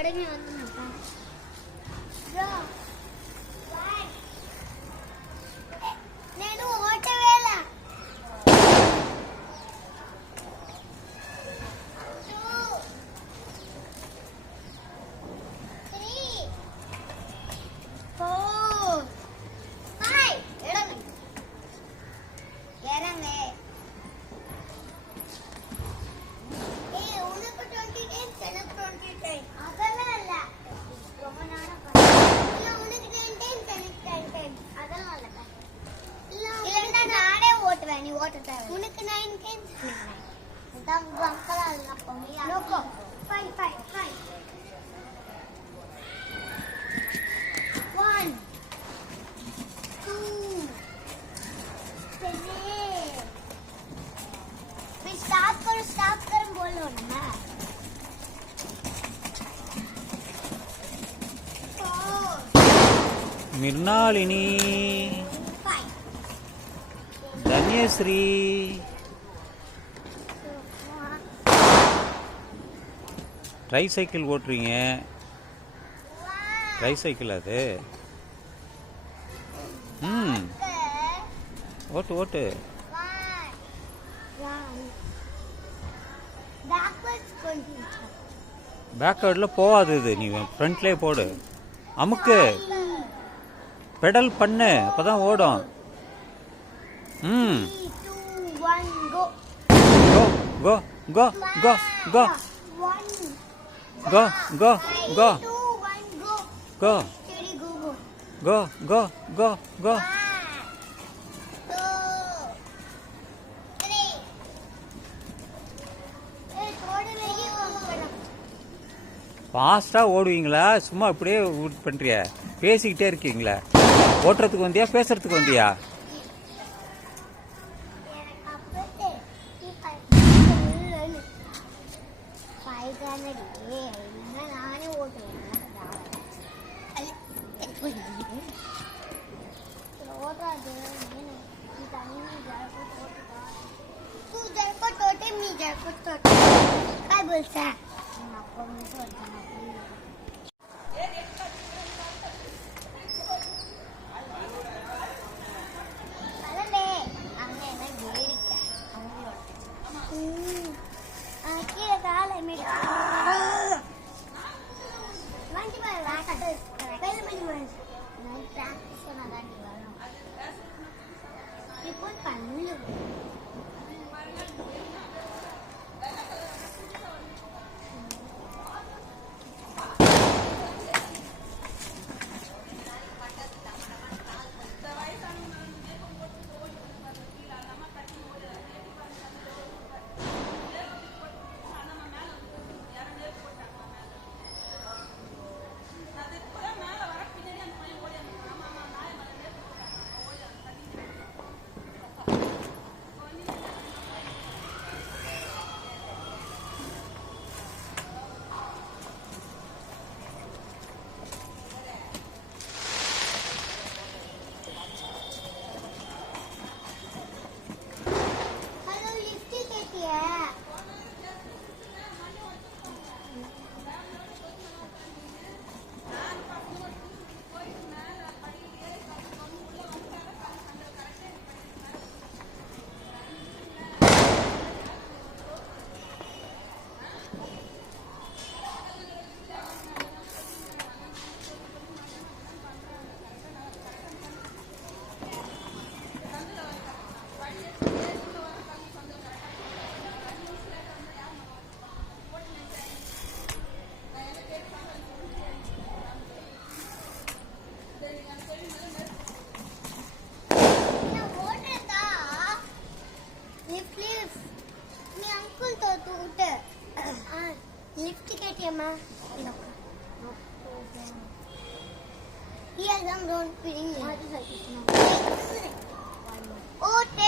இடமே வந்து నేను ఓటవేళ உனக்கு 9 டைம்ஸ் தான் அக்கலா இல்ல போய் நோக்கோ 5 1 2 3 मैं स्टार्ट कर बोलो ना மிர்னாலினி தன்யஸ்ரீ ட்ரை சைக்கிள் ஓட்டுறீங்க. ட்ரை சைக்கிள் அது. ஓட்டு ஓட்டு. பேக்வேர்டில் போகாது இது. நீ ஃப்ரண்ட்லேயே போடு. அமுக்கு பெடல் பண்ணு, அப்பதான் ஓடும். Go, go, go, go, go, go, go, go, go, go, go, go, go. ஃபாஸ்ட்டாக ஓடுவீங்களா? சும்மா அப்படியே பண்ணுறியா? பேசிக்கிட்டே இருக்கீங்களா? ஓட்டுறதுக்கு வந்தியா பேசுறதுக்கு வந்தியா? நானே ஓட்டுவேன். ஓட்டாது तू जरको टोटे मी जरको टोटे काय बोलता lift केटीएमा Here some don't feeling ote